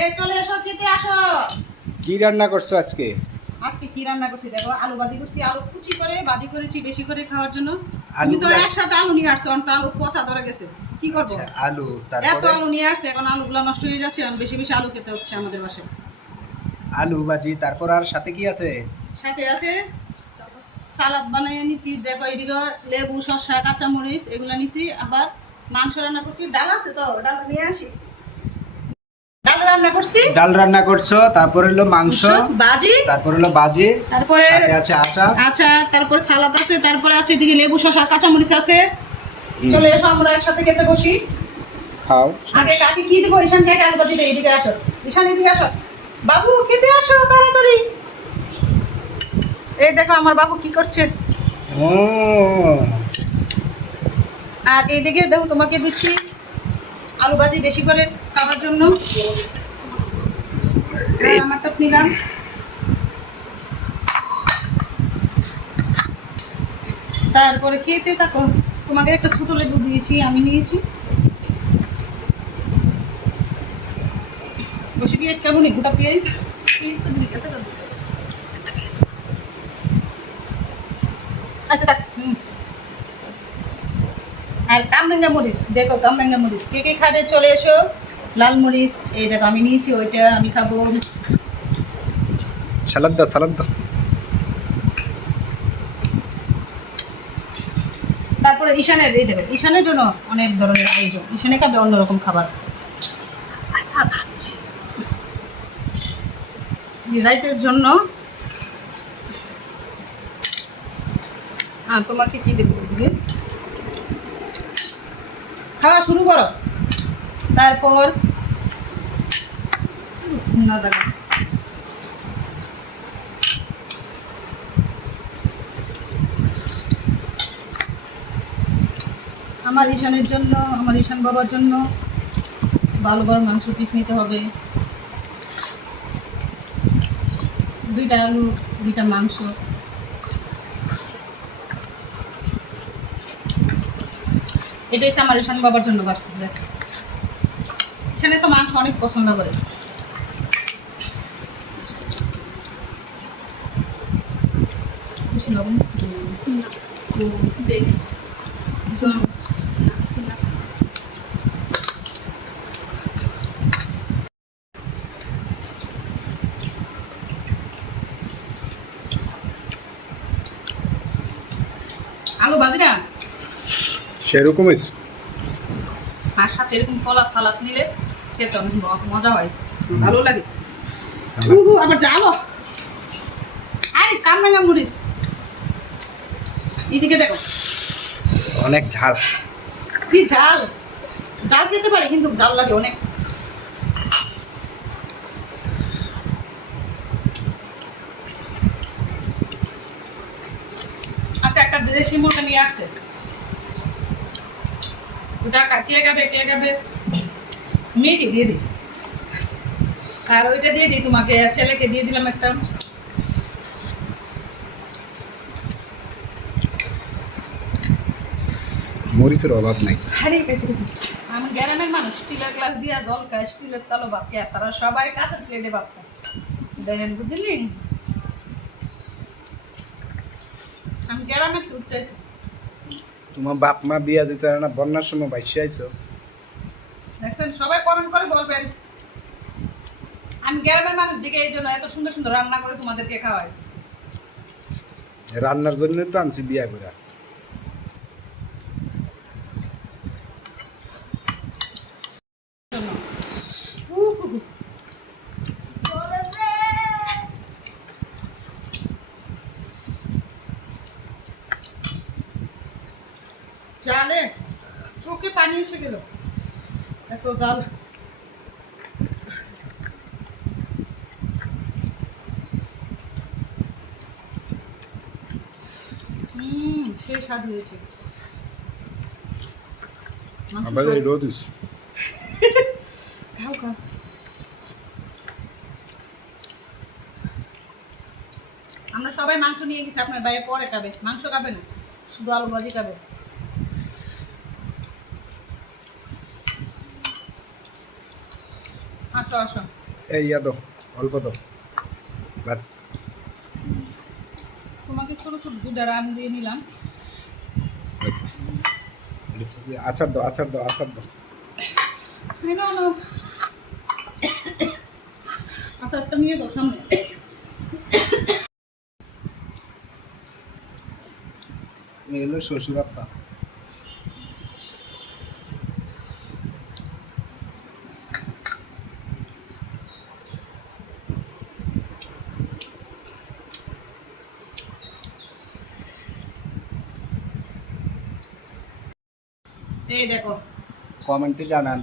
এই চলে এসো, খেতে আসো। কি রান্না করছো আজকে? আজকে কি রান্না করছি দেখো, আলু ভাজি করছি, আলু কুচি করে ভাজি করেছি বেশি করে খাওয়ার জন্য। তুমি তো একসাথে আলু নিয়ে আসছো, তো আলু পচা ধরে গেছে, কি করবো? আলু এত তারপরে আলু নিয়ে আসছে, এখন আলুগুলো নষ্ট হয়ে যাচ্ছে, এখন বেশি বেশি আলু খেতে হচ্ছে আমাদের বাসায়। আলু ভাজি, তারপর আর সাথে কি আছে? সাথে আছে সালাদ বানিয়ে নিছি, দেখো এদিকে লেবু, শসা, কাঁচামরিচ এগুলো নিছি। আবার মাংস রান্না করছি, ডাল আছে তো ডাল নিয়ে আসি। ডাল রান্না করছি, ডাল রান্না করছো, তারপর হলো মাংস, ভাজি, তারপর হলো ভাজি, তারপরে সাথে আছে আচার। আচার, তারপর সালাদ আছে, তারপরে আছে এদিকে লেবু, শসা, কাঁচামরিচ আছে। চলে এসো, আমরা একসাথে খেতে বসি। খাও। আগে কাকে কি দেবো? ঈশান কে আলু ভাজি দে, এদিকে আসো। ঈশান এদিকে আসো, বাবু খেতে আসো তাড়াতাড়ি। এই দেখো আমার বাবু কি করছে। ও আর এইদিকে দেখো তোমাকে দিচ্ছি আলু ভাজি বেশি করে খাওয়ার জন্য। আমারটা নিলাম। তারপরে খেতে থাকো। তোমাকে একটা ছোট লেবু দিয়েছি, আমি নিয়েছি। বসে পেঁয়াজ খাবো নি, গোটা পেঁয়াজ তো দিয়ে গেছে। আচ্ছা থাক। আর কামরাঙ্গা মরিচ দেখো, কামরাঙ্গা মরিচ কে কে খাবে চলে এসো। লাল মরিচ এই দেখো আমি নিয়েছি, ওইটা আমি খাবো। সালাদ দাও, সালাদ দাও। তারপরে ঈশানের দিয়ে দেবে, ঈশানের জন্য অনেক ধরনের আয়োজন, ঈশানে খাবে অন্যরকম খাবার। রাইতের জন্য। আর তোমাকে কি দেবো দিদি, খাওয়া শুরু করো। তারপর না দাদা, আমার ঈশানের জন্য, আমার ঈশান বাবার জন্য ভালো বড় মাংস পিস নিতে হবে। 2টা আলু, 2টা মাংস। এটা হচ্ছে আমার ঈশান বাবার জন্য পারছি। দেখ ঈশানে তো মাংস অনেক পছন্দ করে। বেশি লবণ দিচ্ছি না। আলু ভাজি না সেরকম আর সাথে এরকম কলা সালাদ নিলে খেতে অনেক মজা হয়, ভালো লাগে। আবার জালো, আরে কামরাঙ্গা মরিচ এদিকে দেখো, অনেক ঝাল। কি ঝাল! ঝাল খেতে পারি কিন্তু ঝাল লাগে অনেক। আচ্ছা একটা দেশি মুরগি নিয়ে আসছে, ওটা কে খাবে কে খাবে, মেয়েকে দিয়ে দিই। আর ওইটা দিয়ে দিই তোমাকে, ছেলেকে দিয়ে দিলাম একটা। মরিচের অভাব নাই। হারিয়ে গেছে গেছে। আমি গ্রামের মানুষ, স্টিলের গ্লাস দিয়ে জল খায়, স্টিলের তালো ভাত খায়, তারা সবাই কাঁচের প্লেটে ভাত খায়। দেখেন বুঝলি, আমি গ্রামে উঠতেছি। তোমার বাপ মা বিয়া দিতে না, বন্যার সময় বাইসে আইছো। দেখছেন, সবাই কমেন্ট করে বলবেন আমি গ্রামের মানুষ দিকে, এই জন্য এত সুন্দর সুন্দর রান্না করে তোমাদেরকে খাওয়াই। রান্নার জন্য তো আনছি বিয়া করে। জালে চোখে পানি এসে গেল, এত জাল। সেই স্বাদ হয়েছে। আবার এই রোদ খাও খাও। আমরা সবাই মাংস নিয়ে গেছি, আপনার বাইরে পরে খাবে, মাংস খাবে না, শুধু আলু ভাজি খাবে। আসো আসো। এই ইয়া দাও, অল্প দাও, বাস। তোমাকে ছোট ছোট দুধের আম দিয়ে নিলাম। আচ্ছা, আচার দাও, আচার দাও, আচার দাও। নাও নাও, আচারটা নিয়ে দাও সামনে। এই হলো শ্বশুর আপ্পা। এই দেখো, কমেন্টে জানান